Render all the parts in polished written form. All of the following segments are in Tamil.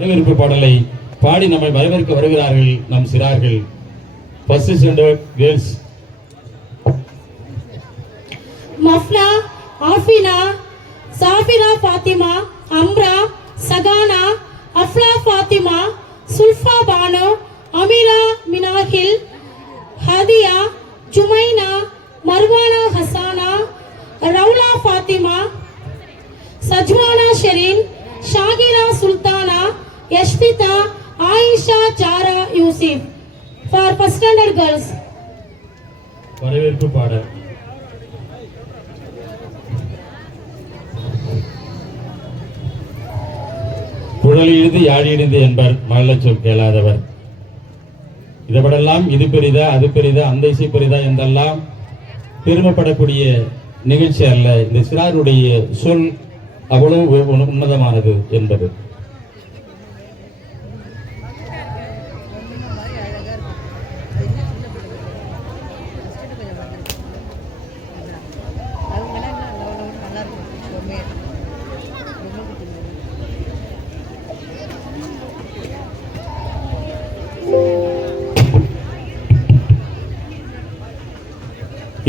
வரவேற்பு பாடலை பாடி நம்மை வரவேற்க வருகிறார்கள் நம் சிறார்கள். First standard girls Mafna, Afina, Safira Fathima, Amra, Sahana, Afla Fathima, Sulfa Banu, Ameera Minahil, Hadiya, Jumaina, Marvana Hasana, Raula Fathima, Sajvana Sherin, Shakira Sultana, Yashbitha, Ayisha Zara Yusif. For first standard girls. வரவேற்பு பாட குழலிழுந்து யாழிழுந்து என்பர் மழலை சொல் கேளாதவர். இதப்படெல்லாம் இது பெரிதா அது பெரிதா அந்த இசை பெரிதா என்றெல்லாம் பெருமைப்படக்கூடிய நிகழ்ச்சி அல்ல. இந்த சிறாருடைய சொல் அவ்வளவு உன்னதமானது என்பது.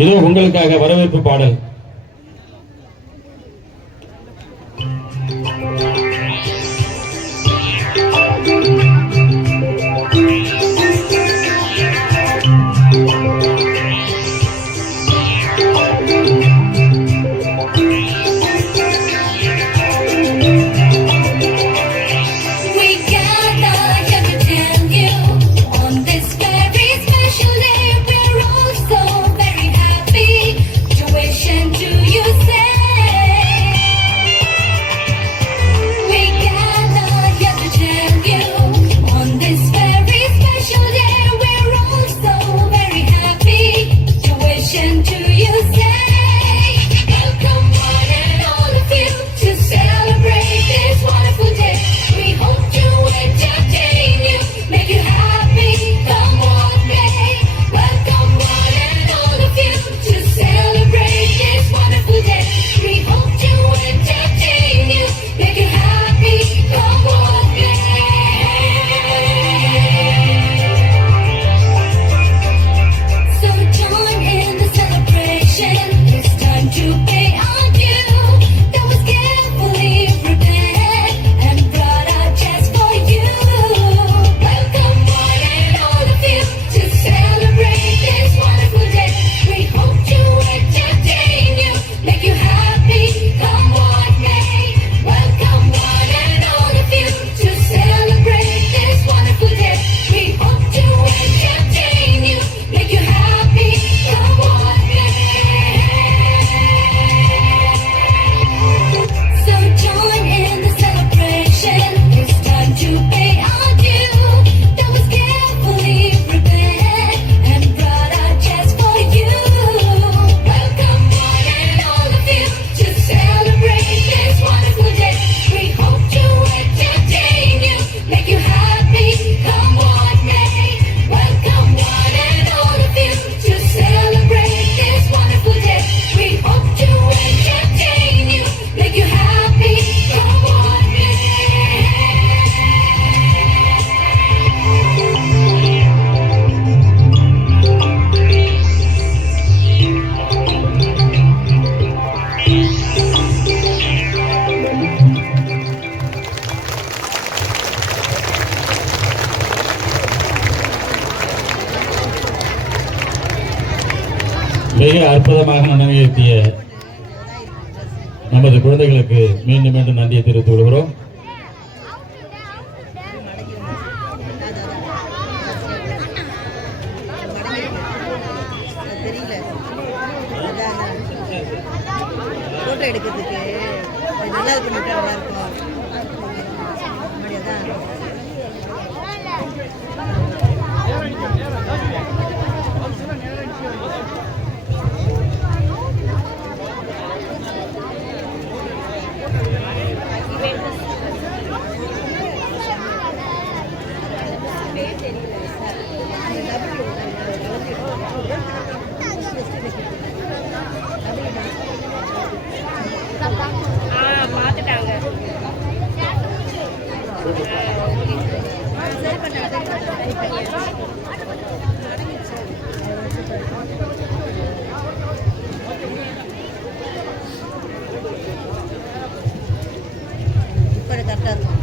இதோ உங்களுக்காக வரவேற்பு பாடல். மிக அற்புதமாக நடத்திய நமது குழந்தைகளுக்கு மீண்டும் மீண்டும் நன்றியை தெரிவித்துக் கொள்கிறோம். எடுக்கிறதுக்கு நல்லா பண்ணிட்டா நல்லா இருக்கும். இப்போ கரெக்டாக இருக்கும்.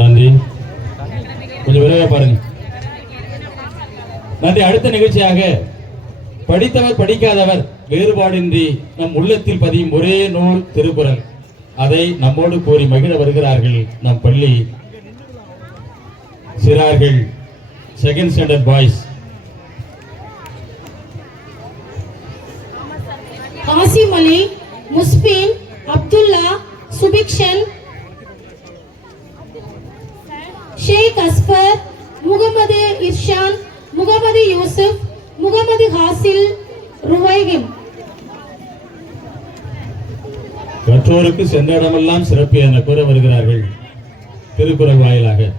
நன்றி. கொஞ்சம் விரைவாக பாருங்க. நன்றி. அடுத்த நிகழ்ச்சியாக படித்தவர் படிக்காதவர் வேறுபாடின்றி நம் உள்ளத்தில் பதியும் ஒரே நூல் திருக்குறள். அதை நம்மோடு கூறி மகிழ வருகிறார்கள் நம் பள்ளி சிறார்கள், செகண்ட் ஸ்டாண்டர்ட் பாய்ஸ். ஆசிம் அலி, முஸ்பின், அப்துல்லா, சுபிக்ஷன், ஷேக் அஸ்பர், முகமது இர்ஷான், முகமது யூசுப், முகமது ஹாசில், ருவைகிம். கற்றோருக்கு சென்ற இடமெல்லாம் சிறப்பு என கூற வருகிறார்கள் திருக்குறள் வாயிலாக.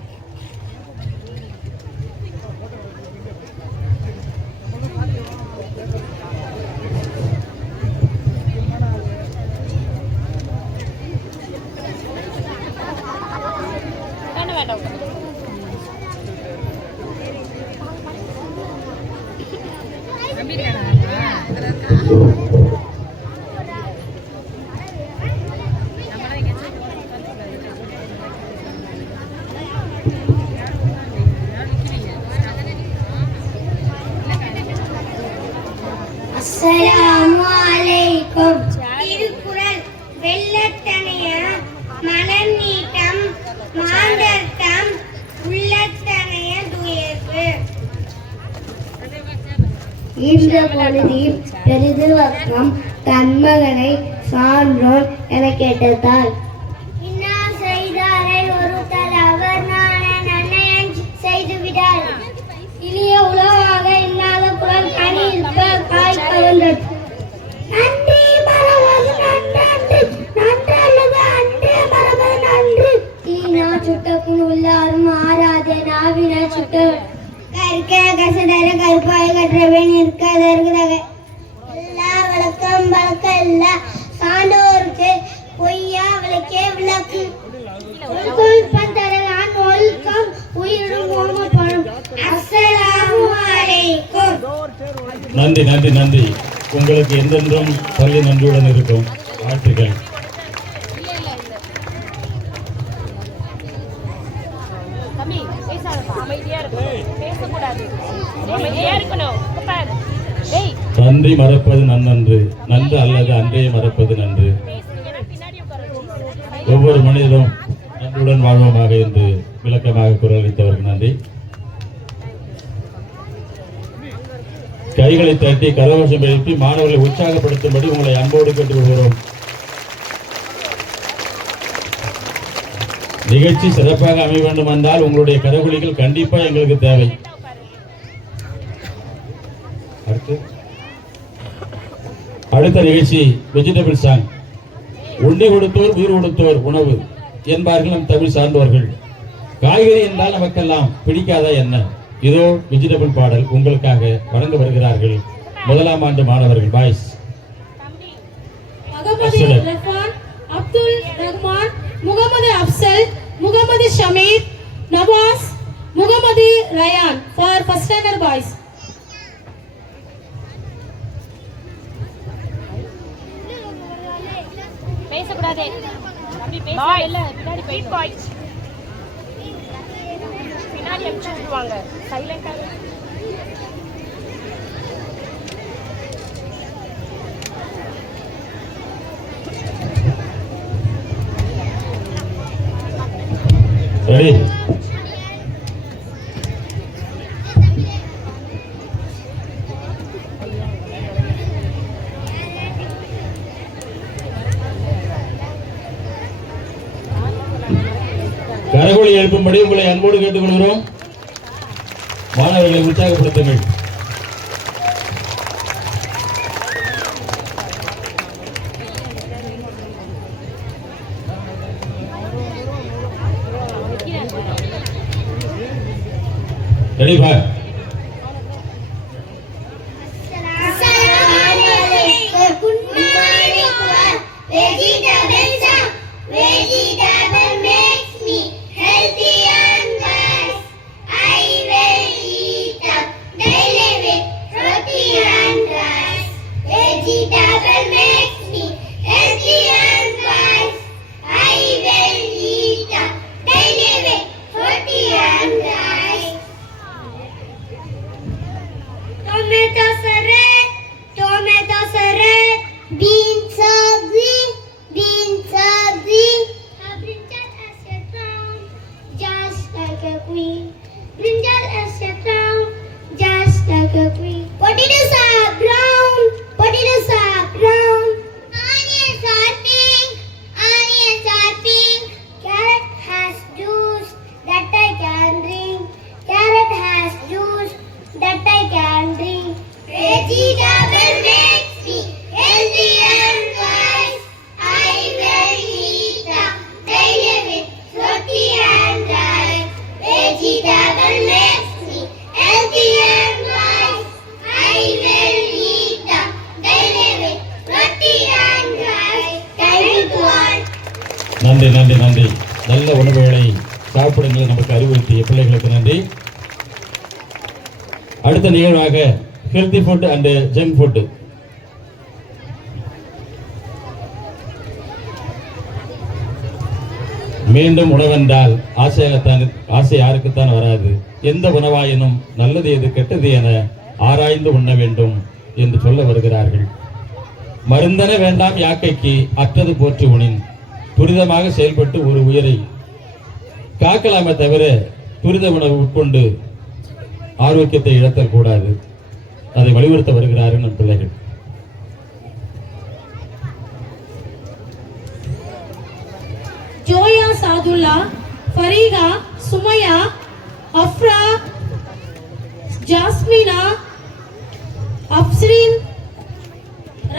அஸ்ஸலாமு அலைக்கும். திருக்குறள் வெள்ளத்தனைய மனம் நீட்டம் மாந்தர்த்தம் உள்ளத்தனைய துயர்வு. இந்த பொழுதில் பெரிது வக்கம் தன்மகனை சான்றோன் என கேட்டதால் இன்னா செய்தாரை ஒருத்தல் அவர் நான நன்னயம் செய்துவிடார். இனிய உலகாக இன்னாத புறம் கனி இருப்ப காய் கவர்ந்தது. நன்றி மறவது நன்றன்று நன்றல்லது அன்றே மறவது நன்று. தீனா சுட்டக்குன் உள்ளாரும் ஆறாதே நாவினா சுட்ட கற்க கசடர கருப்பாய் கற்றவன் இருக்கதற்குதக எல்லா வழக்கம் வழக்க இல்ல சான்றோருக்கு பொய்யா விளக்கே விளக்கு. ஒழுக்கம் தரலான் ஒழுக்கம் உயிரும் ஓமப்படும். அஸ்ஸலாமு அலைக்கும். நன்றி நன்றி நன்றி. உங்களுக்கு என்றென்றும் பள்ளி நன்றியுடன் இருக்கும். வாழ்த்துக்கள். நன்றி மறப்பது நன்னன்று, நன்று அல்லது அன்றே மறப்பது நன்று. ஒவ்வொரு மனிதரும் நன்றுடன் வாழ்வோமாக என்று விளக்கமாக குரலளித்தவர்கள் நன்றி. கைகளை தட்டி கரகோஷம் எழுப்பி மாணவர்களை உற்சாகப்படுத்தும்படி உங்களை அன்போடு கேட்டுக்கொள்கிறோம். நிகழ்ச்சி சிறப்பாக அமைய வேண்டும் என்றால் உங்களுடைய கரவொலிகள் கண்டிப்பா எங்களுக்கு தேவை. அடுத்த நிகழ்ச்சி வெஜிடபிள் சாங். உண்டி கொடுத்தோர் உயிர் கொடுத்தோர் உணவு என்பார்கள் நம் தமிழ் சார்ந்தவர்கள். காய்கறி என்றால் நமக்கெல்லாம் பிடிக்காதா என்ன? இதோ வெஜிடபிள் பாடல் உங்களுக்காக வழங்க வருகிறார்கள் முதலாம் ஆண்டு மாணவர்கள் boys. Muhammad Rafan, Abdul Rahman, Muhammad Afsal, Muhammad Shameer, Nawaz, Muhammad Rayan for first standard boys. பேசக்கூடாதே. அப்படி பேசவே இல்ல. பின்னாடி போய் பின்னாடி அடிச்சுடுவாங்க. சைலண்டா ரெடி. கரகொலி எழுப்பும்படி உங்களை அன்போடு கேட்டுக்கொள்கிறோம். மாணவர்களை உற்சாகப்படுத்துங்கள். ரெடிப்பா? Vegetable makes me healthy and wise. I will eat up daily with roti and rice. Vegetable makes me healthy and wise. I will eat up daily with roti and rice. Tomatoes are red, tomatoes are red. Beans are green, beans are green. A brinjal has a crown, just like a queen. Brinjal has a crown, just like a queen. Potatoes are brown, potatoes are brown. Onions are pink, onions are pink. Carrot has juice that I can drink. Carrot has juice that I can drink. Vegetable makes me healthy and wise. I will eat up daily with roti and rice. Vegetable makes me healthy and wise. I will eat up daily with roti and rice. Thank you all. நன்றி நன்றி நன்றி. நல்ல உணவுகளை சாப்பிடுங்கள் நமக்கு அறிவுறுத்திய பிள்ளைகளுக்கு நன்றி. அடுத்த நிகழ்வாக healthy food and junk food. மீண்டும் உணவென்றால் ஆசை யாருக்குத்தான் வராது. எந்த உணவாயினும் நல்லது எது கெட்டது என ஆராய்ந்து உண்ண வேண்டும் என்று சொல்ல வருகிறார்கள். மருந்தன வேண்டாம் யாக்கைக்கு அற்றது போற்றி உணின். துரிதமாக செயல்பட்டு ஒரு உயிரை காக்கலாமே தவிர துரித உணவு உட்கொண்டு ஆரோக்கியத்தை இழத்தல் கூடாது. அதை வலியுறுத்த வருகிறார்கள் நம் பிள்ளைகள். ஜோயா சாதுல்லா, ஃபரீகா, சுமையா, அஃப்ரா, ஜாஸ்மினா, அப்ஸ்ரீன்,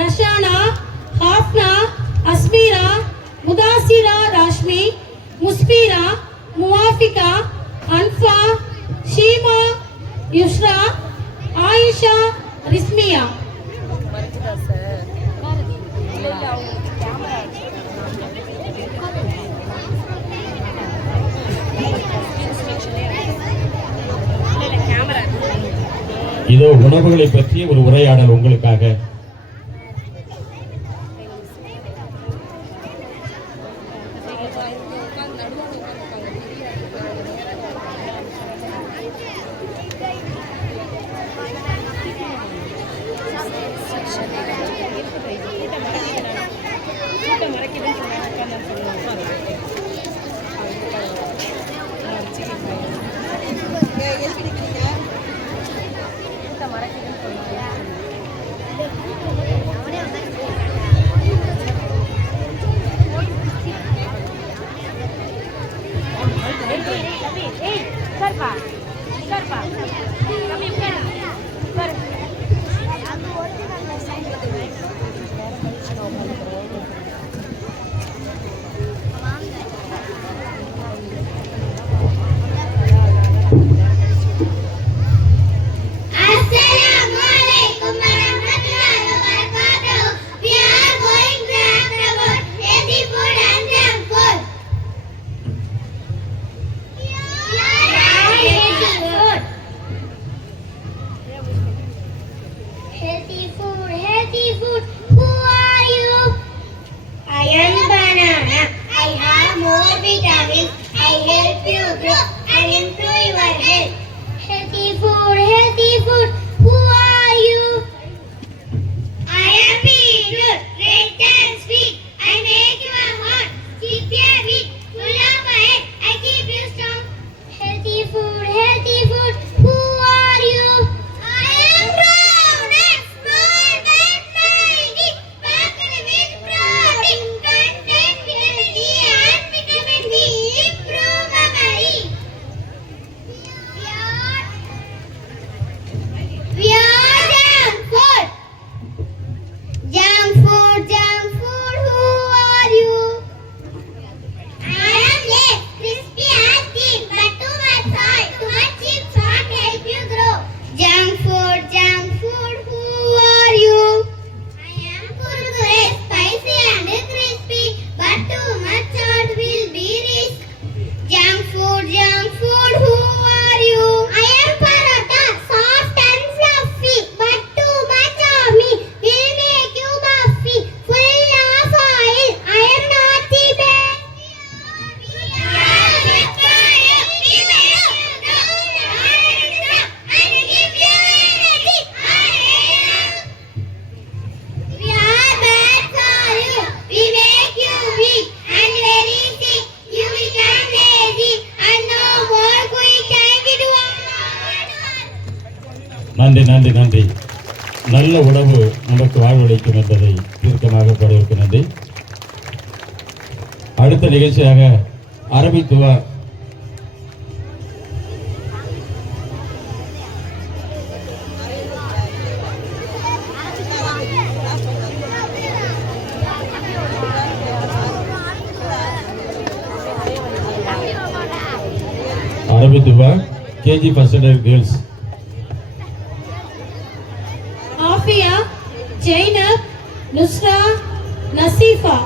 ரஷானா, ஹாஃப்னா, அஸ்மீரா, முதாசிரா, ராஷ்மி, முஸ்பீரா, முவாஃபிகா, அன்ஃபா, ஷீமா, யுஷ்ரா, ஆயிஷா, ரிஸ்மியா. இதோ உணவுகளை பற்றிய ஒரு உரையாடல் உங்களுக்காக. Assalamualaikum warahmatullahi wabarakatuh. We are going to talk about healthy food and junk food. Healthy food. நன்றி நன்றி நன்றி. நல்ல உணவு நமக்கு வாழ்வளிக்கும் என்பதை தீர்க்கமாக பாடுவதற்கு நன்றி. அடுத்த நிகழ்ச்சியாக அரபி துவா. அரபி துவா KG first standard girls. Afiya, Zainab, Nusra, Nasifa.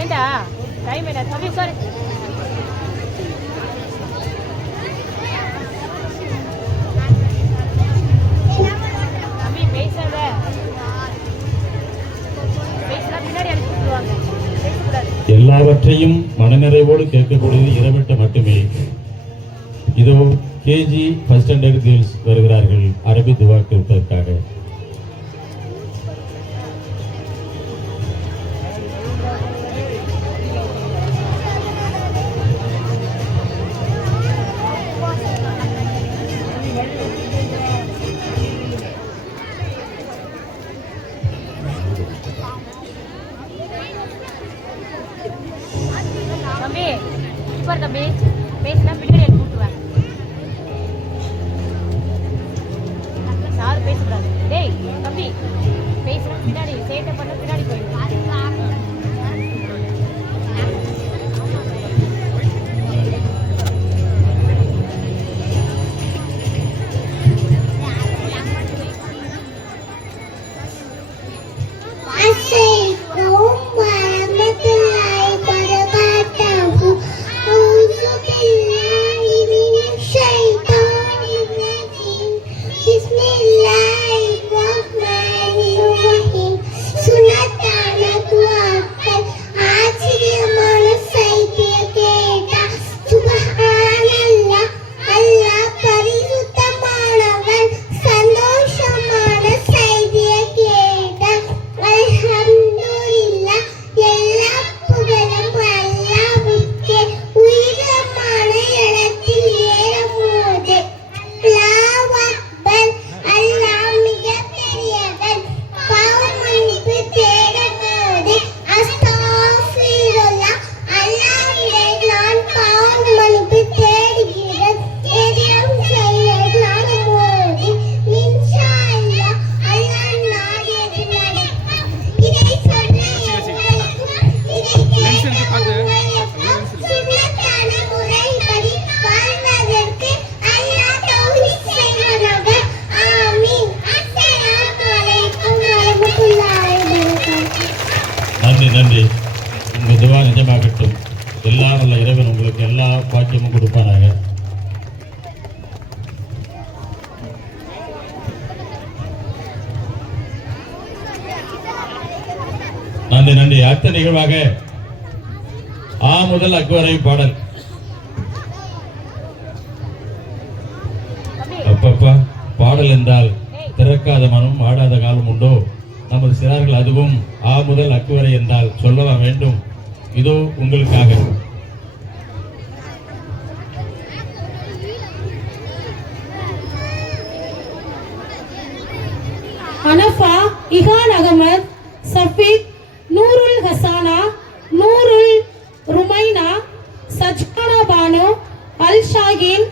ஏண்டா டைம் என்ன தம்பி சாரி தம்பி பேசாத பேசினா பின்னாடி அடிச்சு விட்டுருவாங்க பேசக்கூடாது. எல்லாவற்றையும் மனநிறைவோடு கேட்கக்கூடியது இரவட்ட மட்டுமே. இதோ கேஜி ஃபர்ஸ்ட் ஸ்டாண்டர்ட் கேர்ள்ஸ் வருகிறார்கள் அரபி துவா கேட்பதற்காக. தம்பி சூப்பர் தம்பி பேசினா பின்னாடி அடிச்சு விட்டுருவாங்க. சார் பேசக்கூடாது. டேய் தம்பி பேசினா பின்னாடி சேட்டை பண்ண பின்னாடி போயிடும். நன்றி நன்றி. உங்கள் துவா நிஜமாகட்டும். எல்லா வல்ல இறைவன் உங்களுக்கு எல்லா பாக்கியமும் கொடுப்பானாக. நன்றி நன்றி. அடுத்த நிகழ்வாக ஆ முதல் அக்வரை பாடல். அப்பப்பா பாடல் என்றால் திறக்காத மனம் ஆடாத காலம் உண்டோ? நமது சிறார்கள் அதுவும் ஆ முதல் அக்குவரை என்றால் சொல்லவா வேண்டும்? இதோ உங்களுக்காக. அனஃபா, இஹான் அகமது, சஃபீக், நூருல் ஹசானா, நூருல் ருமைனா, சஜ்கானா பானு, அல் ஷாகின்,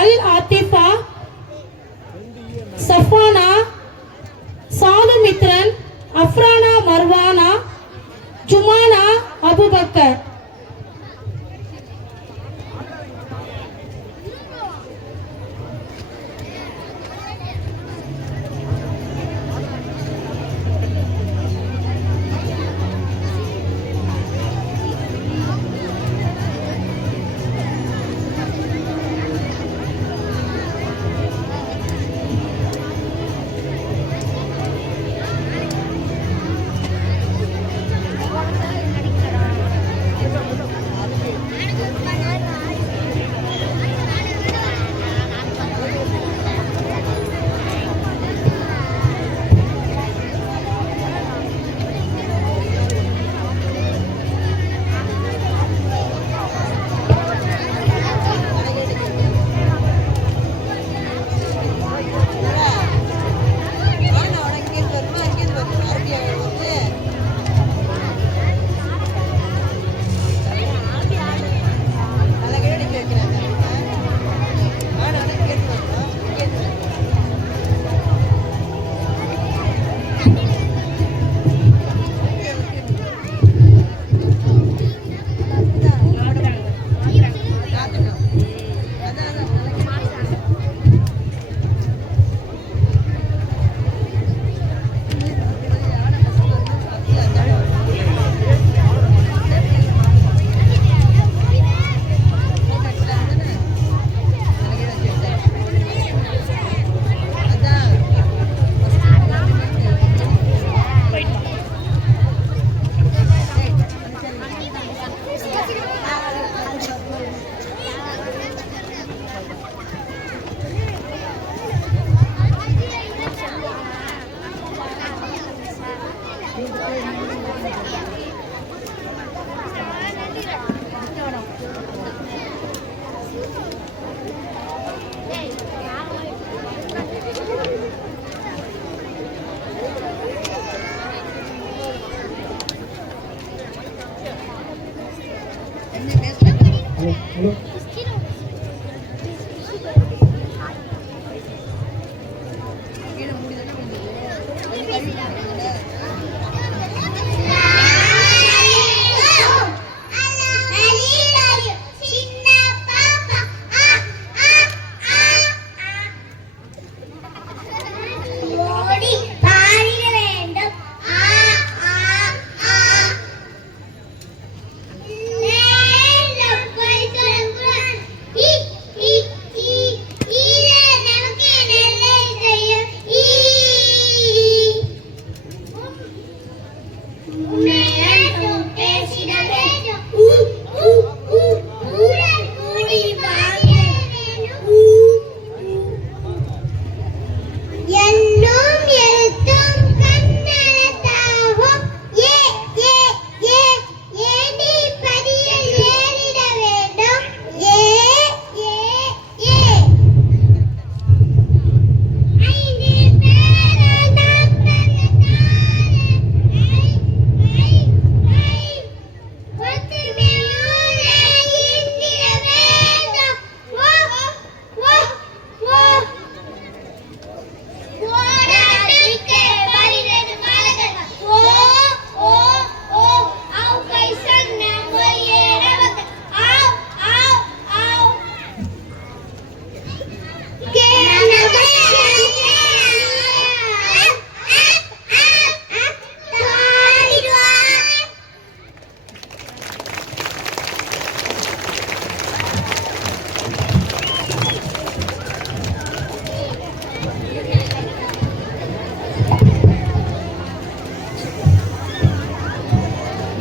அல் ஆத்திஃபா, சஃபானா, சாது மித்ரன், அஃப்ரானா மர்வானா, ஜுமானா அபுபக்கர்.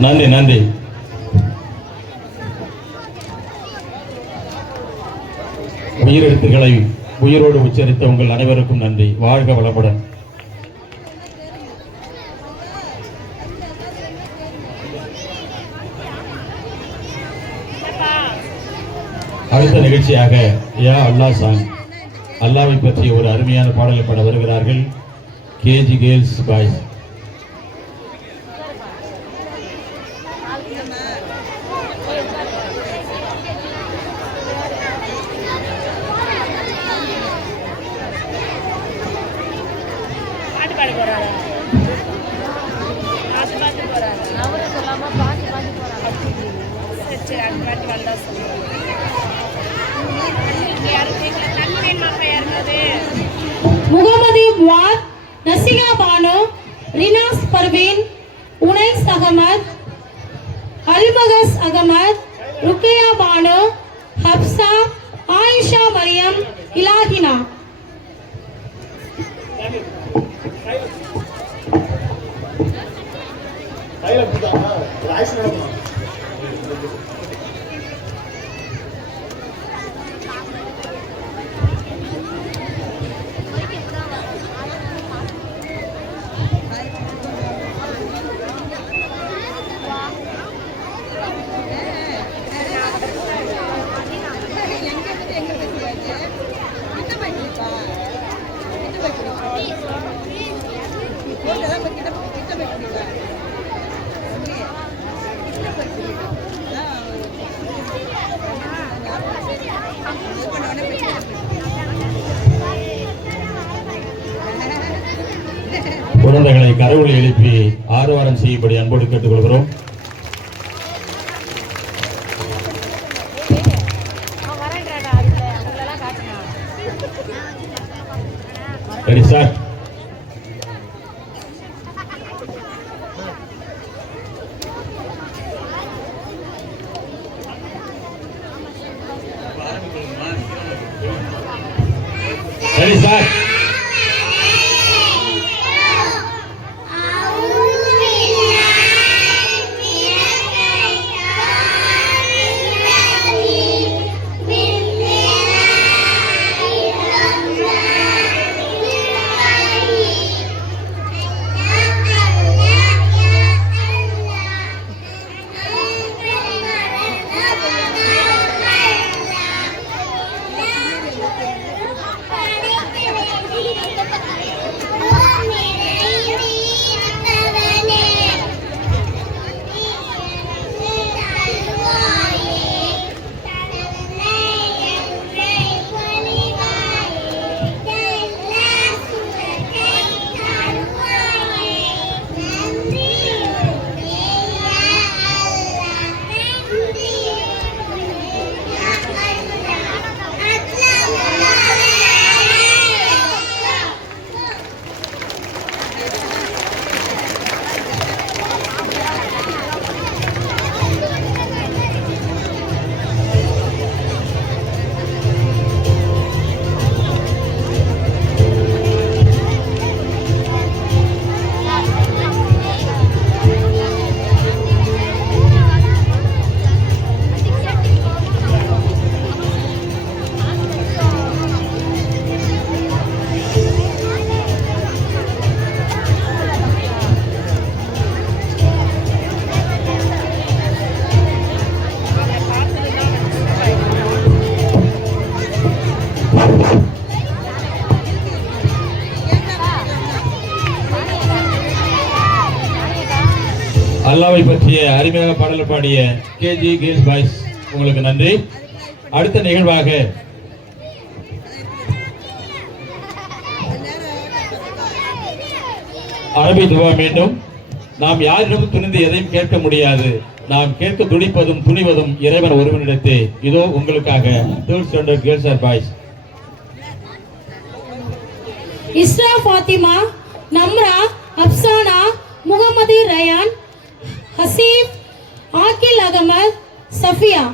நன்றி நன்றி. உயிரெழுத்துக்களை உயிரோடு உச்சரித்த உங்கள் அனைவருக்கும் நன்றி. வாழ்க வளமுடன். அடுத்த நிகழ்ச்சியாக யா அல்லா சாங், அல்லாவை பற்றி ஒரு அருமையான பாடலை பாட வருகிறார்கள் கேஜி கேர்ள்ஸ் பாய்ஸ். அவரை சொல்லாம பாட்டு பாட்டு போறாங்க. சரி அந்த பாட்டு வந்தா சொல்லுவாங்க. முகமது முவாத், நசிகா பானு, ரினாஸ் பர்வீன், உனைஸ் அகமது, அல்மகஸ் அகமது, ருக்கையா பானு, ஹப்சா, ஆயிஷா மரியம், இலாஹினா. குழந்தைகளை கரவொலி எழுப்பி ஆரவாரம் செய்யும்படி அன்போடு கேட்டுக்கொள்கிறோம். வரேன்டா அதுல அவங்களெல்லாம் காட்டுனா. Ready start. Ready start. அல்லாவை பற்றிய அருமையாக பாடல் பாடிய கேஜி கேர்ள்ஸ் பாய்ஸ் உங்களுக்கு நன்றி. அடுத்த நிகழ்வாக அரபி துவா மீண்டும். நாம் யாரிடமும் துணிந்து எதையும் கேட்க முடியாது. நாம் கேட்க துடிப்பதும் துணிவதும் இறைவன் ஒருவனிடத்தே. இதோ உங்களுக்காக 3rd standard girls and boys. Isra Fathima, Namra, Afsana, Muhammad Rayan, Haseeb, Aakil Ahmed, Safiya.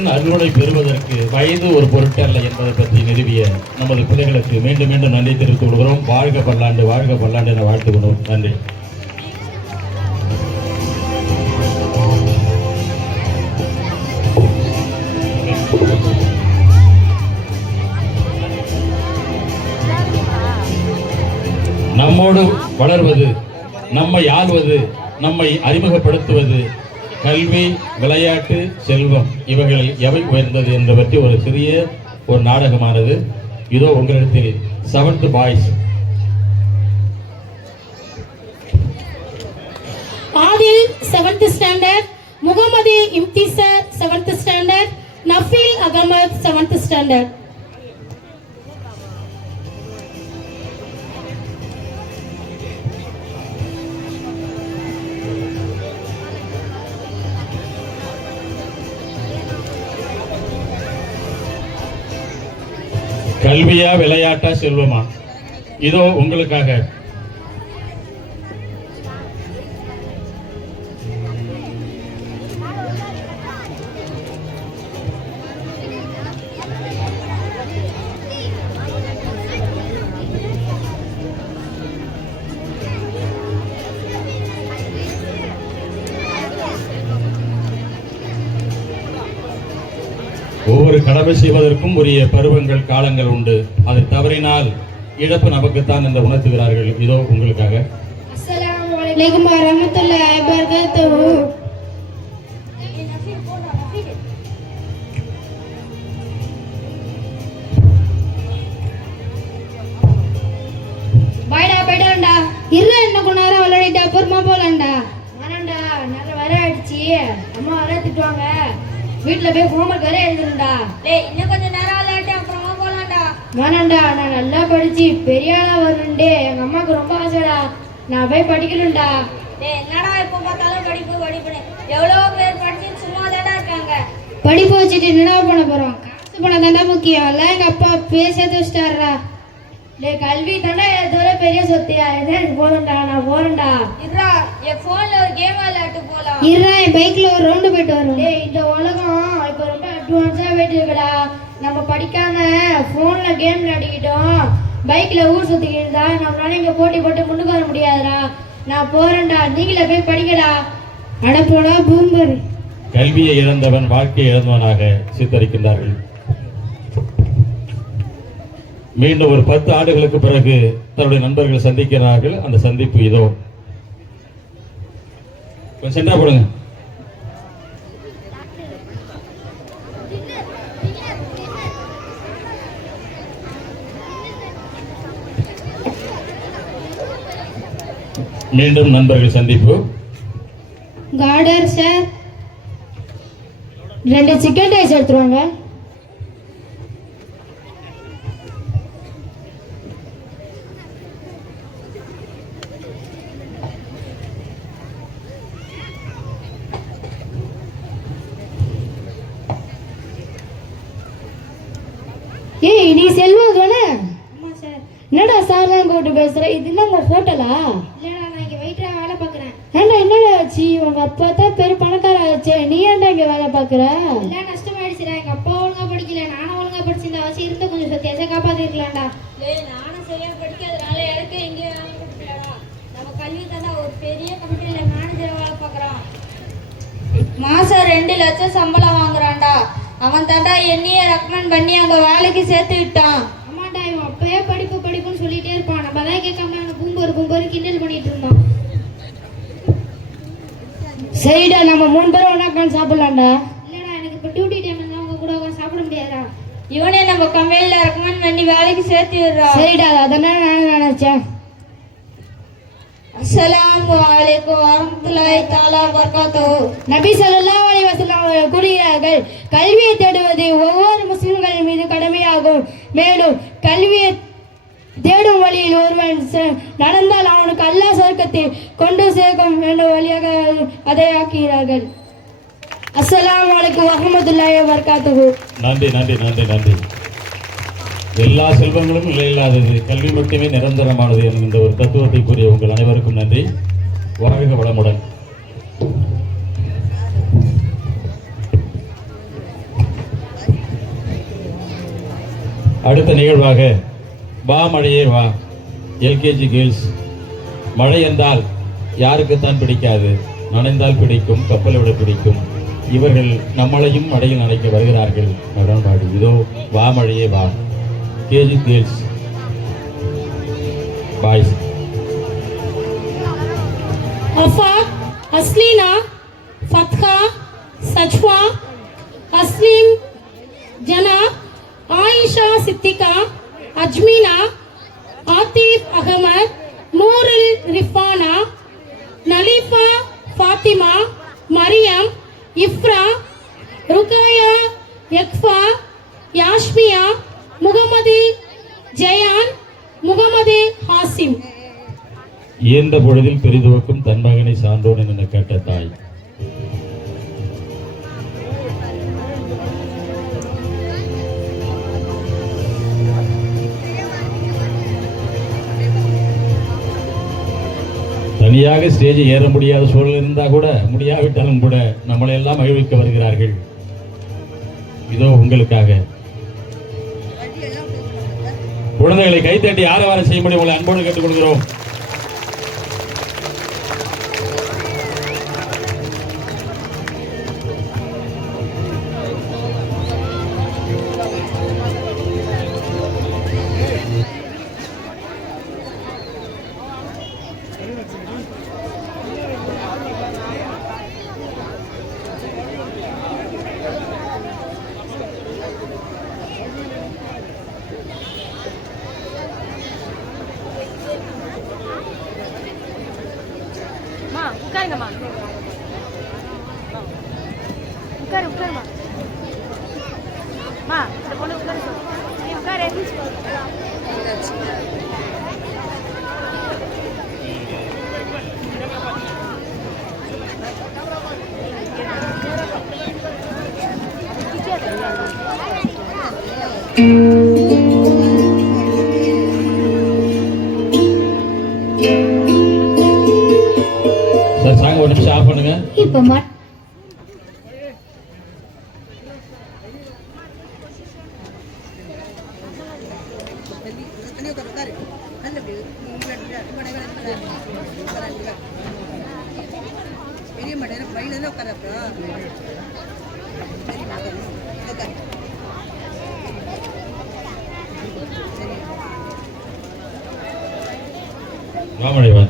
இறைவனின் அருளை பெறுவதற்கு வயது ஒரு பொருட்டல்ல என்பதை பற்றி நிறுவிய நமது பிள்ளைகளுக்கு மீண்டும் மீண்டும் நன்றி தெரிவித்துக் கொள்கிறோம். வாழ்க பல்லாண்டு என வாழ்த்துகிறோம். நன்றி. நம்மோடு வளர்வது, நம்மை ஆள்வது, நம்மை அறிமுகப்படுத்துவது கல்வி, விளையாட்டு, செல்வம் இவைகளில் எவை உயர்ந்தது என்று பற்றி ஒரு சிறிய ஒரு நாடகமானது இதோ உங்களிடத்தில். 7th boys. Adil 7th standard, Muhammad Imtisar 7th standard, Nafeel Ahmed 7th standard. கல்வியா, விளையாட்டா, செல்வமா? இதோ உங்களுக்காக. ஒவ்வொரு கடமை செய்வதற்கும் உரிய பருவங்கள், காலங்கள் உண்டு. அதை தவறினால் இழப்பு நமக்குத்தான் என்று உணர்த்துகிறார்கள். இதோ உங்களுக்காக. அஸ்ஸலாமு அலைக்கும் வரஹ்மத்துல்லாஹி வபரகாத்துஹு. பைடாண்டா இல்ல, என்ன கொண்டார விளையாடிட்டு அப்புறமா போலாம்டா. வேணாண்டா, நல்ல வர ஆயிடுச்சு. அம்மா வர திட்டுவாங்க. வீட்டுல போய் ஹோம்ஒர்க் வேற எழுதுறா. டேய் இன்னும் கொஞ்சம் நேரம் விளையாட்டு அப்புறமா போலாம்டா. வேணாண்டா, நான் நல்லா படிச்சு பெரிய ஆளா வரணுண்டே எங்க அம்மாவுக்கு ரொம்ப ஆசைடா. நான் போய் படிக்கணும்டா. டேய் என்னடா எப்போ பார்த்தாலும் படிப்புன்னு எவ்வளோ பேர் படிச்சு சும்மா தானே இருக்காங்க. படிப்பு வச்சுட்டு என்னடா பண்ண போறோம்? காசு பணம் தாண்டா முக்கியம். எல்லாம் எங்க அப்பா பேச வச்சுட்டாரா. டேய் கல்வி தாண்டா எதோட பெரிய சொத்தியா. எனக்கு போதும்டா, நான் போறேன்டா. இருடா, என் போன்ல ஒரு கேம் விளையாட்டு போலாம். இருடா, என் பைக்ல ஒரு ரவுண்டு போயிட்டு வரும். டேய் இந்த உலகம் இப்ப ரொம்ப அட்வான்ஸா போயிட்டு இருக்குடா. நம்ம படிக்காம போன்ல கேம் விளையாடிக்கிட்டோம், பைக்ல ஊர் சுத்திக்கிட்டு இருந்தா நம்மளால இங்க போட்டி போட்டு முன்னுக்கு வர முடியாதுடா. நான் போறேன்டா, நீங்களே போய் படிக்கடா. அடப்போடா பூம்பர். கல்வியை இழந்தவன் வாழ்க்கையை இழந்தவனாக சித்தரிக்கின்றார்கள். மீண்டும் ஒரு 10 ஆண்டுகளுக்கு பிறகு தன்னுடைய நண்பர்கள் சந்திக்கிறார்கள். அந்த சந்திப்பு இதோ. கொஞ்சம் சென்றா போடுங்க. மீண்டும் நண்பர்கள் சந்திப்பு. கார்டர் சார் 2 சிக்கன் ரைஸ் எடுத்துருவாங்க. ஏய் நீ செல்வம் தானே? ஆமா சார். என்னடா சார்லாம் கூப்பிட்டு பேசுற? இது என்ன உங்க ஹோட்டலா? இல்லடா, நான் இங்க வெயிட்டரா வேலை பாக்குறேன். ஏண்டா என்னடா ஆச்சு? உங்க அப்பா தான் பெரிய பணக்கார ஆச்சு, நீ ஏன்டா இங்க வேலை பாக்குற? இல்ல நஷ்டமாயிடுச்சுடா. எங்க அப்பா ஒழுங்கா படிக்கல, நானும் ஒழுங்கா படிச்சிருந்தா வச்சு இருந்து கொஞ்சம் சத்தியாசா காப்பாத்திருக்கலாம்டா. டேய் நானும் சரியா படிக்காதனால எனக்கு எங்கேயும் வேலை கொடுக்கலடா. நம்ம கல்வி தானே ஒரு பெரிய கம்பெனில மேனேஜர் வேலை பார்க்குறான். மாசம் 2 லட்சம் சம்பளம் வாங்குறான்டா. அவன் தாண்டா என்னையே ரெக்கமெண்ட் பண்ணி அங்க வேலைக்கு சேர்த்து விட்டான். ஆமாண்டா, இவன் அப்பயே படிப்புன்னு சொல்லிட்டே இருப்பான். நம்ம தான் கேட்காம அவனை பூம்பரு கிண்டல் பண்ணிட்டு இருந்தோம். சரிடா, நம்ம 3 பேரும் ஒண்ணா உட்காந்து சாப்பிடலாம்டா. இல்லடா, எனக்கு இப்ப டியூட்டி டைம் இருந்தா அவங்க கூட உட்காந்து சாப்பிட முடியாதுடா. இவனே நம்ம கம்பெனில ரெக்கமெண்ட் பண்ணி வேலைக்கு சேர்த்து விடுறான். சரிடா, அதானே நான் நினைச்சேன். அஸ்ஸலாமு அலைக்கும் வரஹ்மத்துல்லாஹி தஆலா வபரகாத்துஹு. நபி ஸல்லல்லாஹு அலைஹி வஸல்லம் அவர்கள் கூறுகிறார்கள், கல்வியை தேடுவது ஒவ்வொரு முஸ்லிம்களின் மீது கடமையாகும். மேலும் கல்வியை தேடும் வழியில் ஒருவன் நடந்தால் அவனுக்கு அல்லாஹ் சொர்க்கத்தில் கொண்டு சேர்க்கும் என்ற வழியாக அதை ஆக்குகிறார்கள். அஸ்ஸலாமு அலைக்கும் வரஹ்மத்துல்லாஹி வபரகாத்துஹு. நன்றி நன்றி நன்றி நன்றி. எல்லா செல்வங்களும் நிலையில்லாதது, கல்வி மட்டுமே நிரந்தரமானது என்கின்ற ஒரு தத்துவத்தை கூறிய உங்கள் அனைவருக்கும் நன்றி. வாழ்க வளமுடன். அடுத்த நிகழ்வாக வா மழையே வா எல்கேஜி கேர்ள்ஸ். மழை என்றால் யாருக்குத்தான் பிடிக்காது? நனைந்தால் பிடிக்கும், கப்பலை விட பிடிக்கும். இவர்கள் நம்மளையும் மழையில் நனைக்க வருகிறார்கள். நடனபாடி இதோ வா மழையே வா கேஜி கேர்ள்ஸ் பாய்ஸ். அஃபா, அஸ்லீனா, ஃபத்ஹா, சஜ்வா, அஸ்லீம், ஜனா, ஆயிஷா, சித்திகா, அஜ்மீனா, ஆத்திப் அகமத், நூருல் ரிஃபானா, நலீஃபா, ஃபாத்திமா, மரியம், இஃப்ரா, ருகாயா, யக்ஃபா, யாஷ்மியா, முகமது ஜயான், முகமது ஹாசிம். இயன்ற பொழுதில் பெரிதுவக்கும் தன் மகனை சான்றோன் என கேட்ட தாய். தனியாக ஸ்டேஜ் ஏற முடியாத சூழல் இருந்தா கூட, முடியாவிட்டாலும் கூட நம்மளை எல்லாம் மகிழ்விக்க வருகிறார்கள். இதோ உங்களுக்காக. குழந்தைகளை கைத்தட்டி ஆரவாரம் செய்யும்படி உங்களை அன்போடு கேட்டுக்கொள்கிறோம். உட்காருங்கம்மா, உட்காருமா. இந்த பொண்ணு உட்காரு, நீ உட்காரு. சாங் ஒரு நிமிஷம் ஆஃப் பண்ணுங்க. இப்போ வாமழை வா.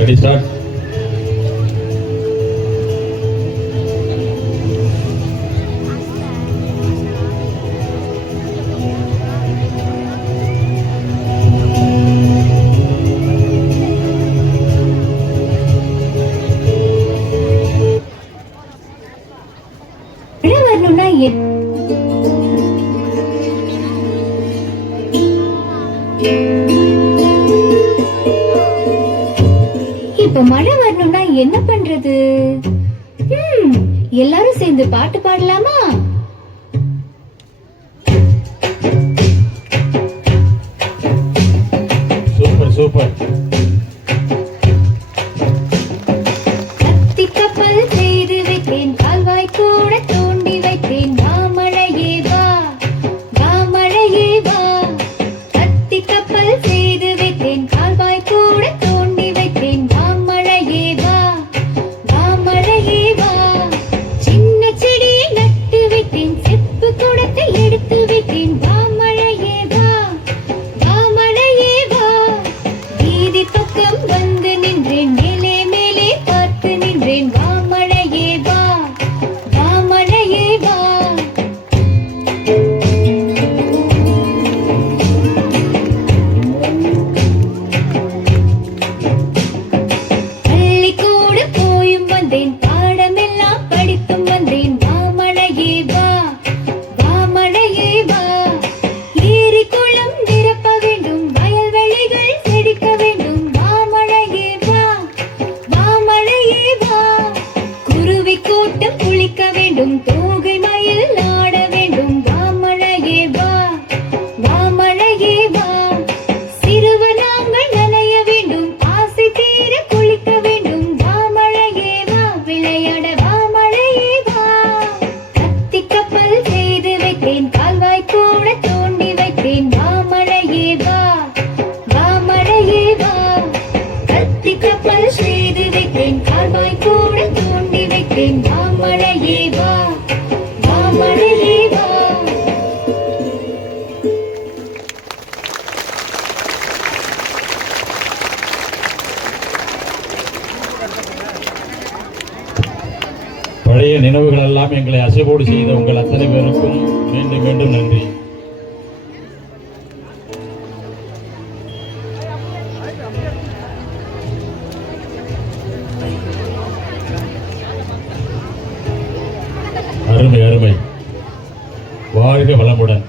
Ready, start. வரணும்னா இப்ப மழை வரணும்னா என்ன பண்றது? எல்லாரும் சேர்ந்து பாட்டு பாடலாமா? Super super. கத்தி கப்பல் செய்து வைத்தேன், கால்வாய் கூட தோண்டி வைத்தேன், மாமழையே வா, மாமழையே வா. கத்தி கப்பல் செய்து வைத்தேன், கால்வாய் கூட தோண்டி வைத்தேன், மாமழையே வா, மாமழையே வா. சின்ன செடி நட்டு வைத்தேன், எல்லாம் எங்களை அசைவோடு செய்த உங்கள் அத்தனை பேருக்கும் மீண்டும் மீண்டும் நன்றி. அருமை அருமை. வாழ்க வளமுடன்.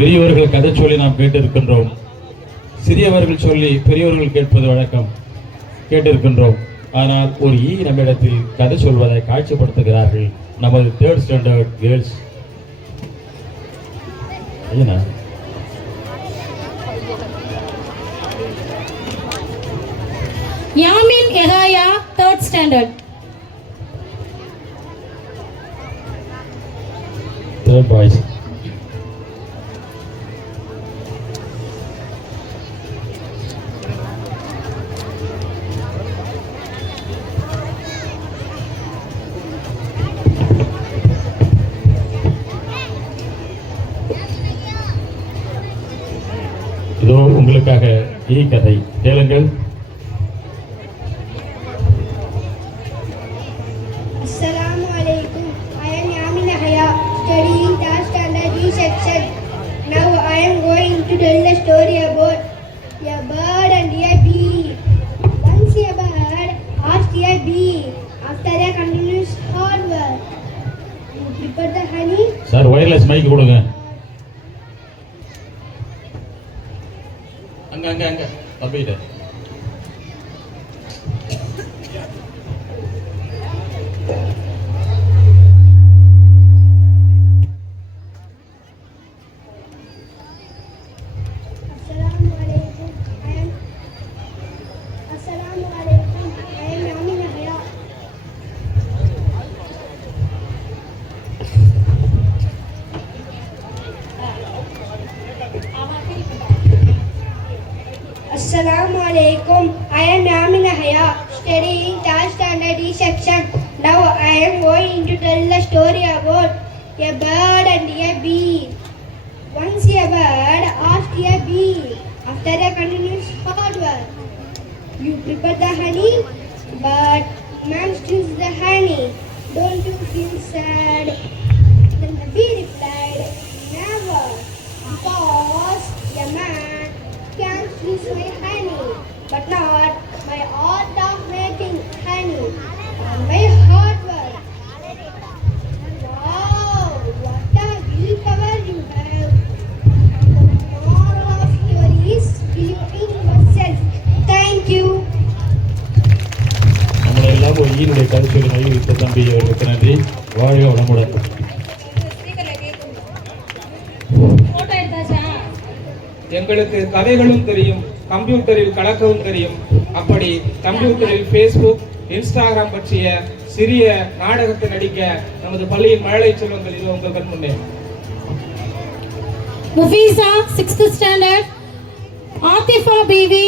பெரியவர்கள் கதை சொல்லி நாம் கேட்டிருக்கின்றோம். சிறியவர்கள் சொல்லி பெரியவர்கள் கேட்பது வழக்கம் கேட்டிருக்கின்றோம். ஆனால் ஒரு நம்மிடத்தில் கதை சொல்வதை காட்சிப்படுத்துகிறார்கள் நமது 3rd standard girls. Yamin Yahya 3rd standard. 3rd boys. இதோ உங்களுக்காக கதை கேளுங்கள். Assalamu alaikum. I am Yamin Yahya, studying 3rd standard D section. Now I am going to tell the story about a bird and a bee. Once a bird asked a bee, after a continuous hard work, you prepare the honey. Sir wireless mic கொடுங்க. அங்க அங்க அங்க தம்பிட்ட. Assalamu alaikum. I am Yamin Yahya. Assalamu alaikum. I am Yamin Yahya, studying 3rd standard D section. Now I am going to tell the story about a bird and a bee. Once a bird asked a bee, after a continuous hard work, you prepare the honey, but man steals the honey. Don't you feel sad? Then the bee replied, never, because a man can steal my honey, but not my art of making honey and my hard work. Wow, what a willpower you have. The moral of story is believe in yourself. Thank you. நம்மளை எல்லாம் ஒரு ஈனுடைய கதை சொல்லி மகிழ்வித்த தம்பி அவர்களுக்கு நன்றி. வாழ்க வளமுடன். போட்டோ எடுத்தாச்சா? எங்களுக்கு கதைகளும் தெரியும், கம்ப்யூட்டரில் கலக்கவும் தெரியும். அப்படி கம்ப்யூட்டரில் ஃபேஸ்புக், இன்ஸ்டாகிராம் பற்றிய சிறிய நாடகத்தை நடிக்க நமது பள்ளியின் மழலை செல்வங்கள் இது உங்கள் கண் முன்னே. Mufeesa 6th standard. Athifa PV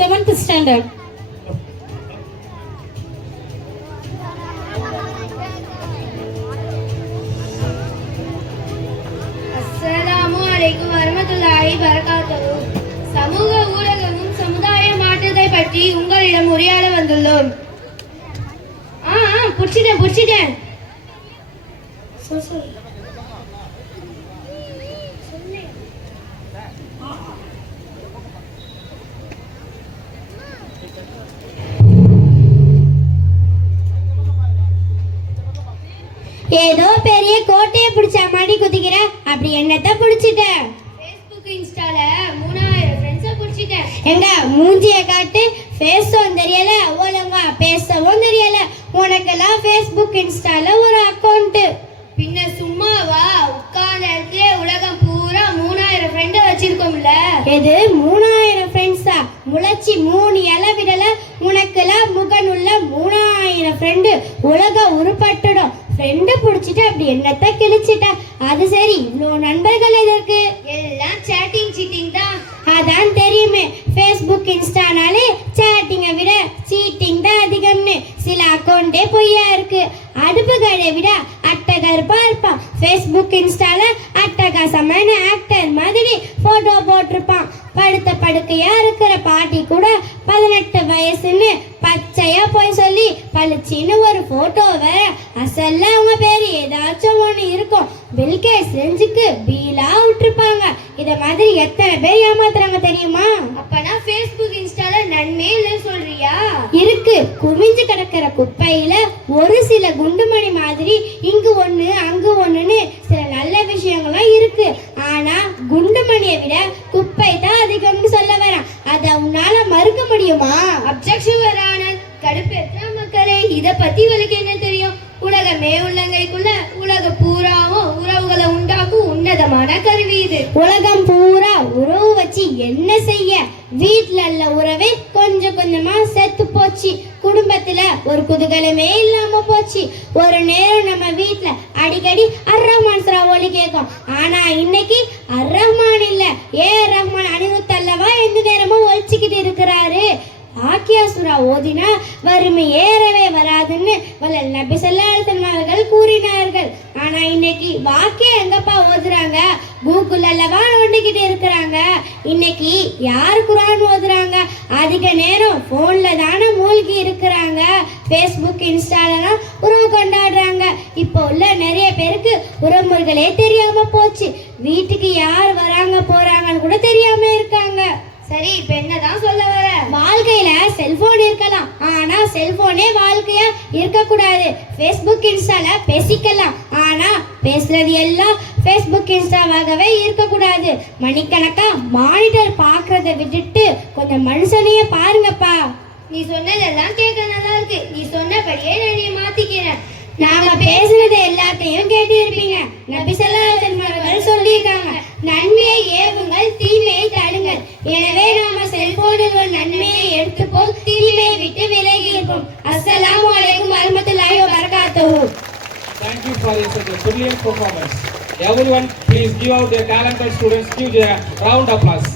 7th standard. அஸ்ஸலாமு அலைக்கும் வரஹ்மத்துல்லாஹி வபரகாத்துஹு. சமூக ஊடகமும் சமுதாய மாற்றத்தை பற்றி உங்களிடம் உரையாட வந்துள்ளோம். புடிச்சிட்டேன். ஏதோ பெரிய கோட்டையை பிடிச்ச மாதிரி குதிக்கிற, அப்படி என்னத்த பிடிச்சிட்ட? Facebook இன்ஸ்டால 3000 ஃப்ரெண்ட்ஸை பிடிச்சிட்டேன். எங்க மூஞ்சிய காட்டு. பேசவும் தெரியல, ஒழுங்கா பேசவும் தெரியல. உனக்கெல்லாம் Facebook இன்ஸ்டால ஒரு அக்கௌண்ட். பின்ன சும்மாவா? உட்கார்ந்த இடத்துல உலகம் பூரா 3000 ஃப்ரெண்டை வச்சிருக்கோம்ல. எது 3000 ஃப்ரெண்ட்ஸா? முளைச்சி 3 இலை விடல. உனக்கெல்லாம் முகனுள்ள 3000 ஃப்ரெண்டு. உலகம் உருப்பட்டுடும். ஃப்ரெண்டு பிடிச்சிட்டு அப்படி என்னத்த கிழிச்சிட்ட? அது சரி, இவ்வளோ நண்பர்கள் எதற்கு? எல்லாம் சேட்டிங் சீட்டிங் தான். அதான் தெரியுமே, ஃபேஸ்புக் இன்ஸ்டானாலே சேட்டிங்கை விட சீட்டிங் தான் அதிகம்னு. சில அக்கௌண்டே பொய்யா இருக்கு. அடுப்பு கடையை விட அட்டகர் அட்டகாசமான ஆக்டர் மாதிரி போட்டோ போட்டிருப்பான். படுத்த படுக்கையா இருக்கிற பாட்டி கூட 18 வயசுன்னு பச்சையா போய் சொல்லி பளிச்சின்னு ஒரு போட்டோ வேற. அசல்ல அவங்க பேரு ஏதாச்சும் ஒண்ணு இருக்கும். பில்கேட்ஸ் ரெஞ்சுக்கு பீலா விட்டுருப்பாங்க. இத மாதிரி எத்தனை பேர் ஏமாத்துறாங்க தெரியுமா? அப்பனா ஃபேஸ்புக் இன்ஸ்டால நன்மையே இல்லைன்னு சொல்றியா? இருக்கு. குமிஞ்சு கிடக்கிற குப்பையில ஒரு சில குண்டுமணி மாதிரி இங்கு ஒண்ணு அங்கு ஒண்ணுன்னு சில நல்ல விஷயங்களும் இருக்கு. ஆனா குண்டுமணியை விட குப்பை தான் அதிகம்னு சொல்ல வரேன். அத உன்னால மறுக்க முடியுமா? அப்ஜெக்ஷன் வரான கடுப்பேற்ற மக்களே, இத பத்தி உங்களுக்கு என்ன தெரியும்? உலகமே உள்ளங்கைக்குள்ள உலக பூராவும் உறவுகளை உண்டாக்கும் உன்னதமான கருவி இது. உலகம் பூரா உறவு வச்சு என்ன செய்ய? வீட்டுல உள்ள உறவே கொஞ்சம் கொஞ்சமா செத்து போச்சு. குடும்பத்துல ஒரு குதூகலமே இல்லாம போச்சு. ஒரு நேரம் நம்ம வீட்டுல அடிக்கடி அர்-ரஹ்மான் சரா ஒலி கேட்கும். ஆனா இன்னைக்கு அர்-ரஹ்மான் இல்ல, ரஹ்மான் அனிருத் அல்லவா எந்த நேரமும் ஒழிச்சுக்கிட்டு இருக்கிறாரு. ஆக்கியா சூரா ஓதினா வறுமை ஏறவே வராதுன்னு வல்லல் நபி ஸல்லல்லாஹு அலைஹி வஸல்லம் அவர்கள் கூறினார்கள். ஆனா இன்னைக்கு வாக்கியா எங்கப்பா ஓதுறாங்க? கூகுள் அல்லவா நோண்டிக்கிட்டு இருக்கிறாங்க. இன்னைக்கு யார் குர்ஆன் ஓதுறாங்க? அதிக நேரம் போன்ல தானே மூழ்கி இருக்கிறாங்க. ஃபேஸ்புக் இன்ஸ்டாலலாம் உறவு கொண்டாடுறாங்க. இப்போ உள்ள நிறைய பேருக்கு உறவுமுறைகளே தெரியாம போச்சு. வீட்டுக்கு யார் வராங்க போறாங்கன்னு கூட தெரியாம இருக்காங்க. சரி, இப்ப என்னதான் சொல்ல வர? வாழ்க்கையில செல்போன் இருக்கலாம், ஆனா செல்போனே வாழ்க்கையா இருக்கக்கூடாது. ஃபேஸ்புக் இன்ஸ்டால பேசிக்கலாம், ஆனா பேசுறது எல்லாம் ஃபேஸ்புக் இன்ஸ்டாவாகவே இருக்கக்கூடாது. மணிக்கணக்கா மானிட்டர் பாக்குறத விட்டுட்டு கொஞ்சம் மனுஷனையே பாருங்கப்பா. நீ சொன்னதெல்லாம் கேட்க நல்லா இருக்கு. நீ சொன்னபடியே நான் நீ மாத்திக்கிறேன். நாம பேசுறது எல்லாத்தையும் கேட்டு இருப்பீங்க. நபி ஸல்லல்லாஹு அலைஹி வஸல்லம் அவர்கள் சொல்லியிருக்காங்க, நன்மையை ஏவுங்கள், தீமையை தடுங்கள். எனவே நாம செல்போனில் ஒரு நன்மையை எடுத்துப்போம், தீமையை விட்டு விலகி இருப்போம். அஸ்ஸலாமு அலைக்கும் வரஹ்மத்துல்லாஹி வபரகாத்துஹு. Thank you for your such a brilliant performance. Everyone, please give out their talented students. Give a round of applause.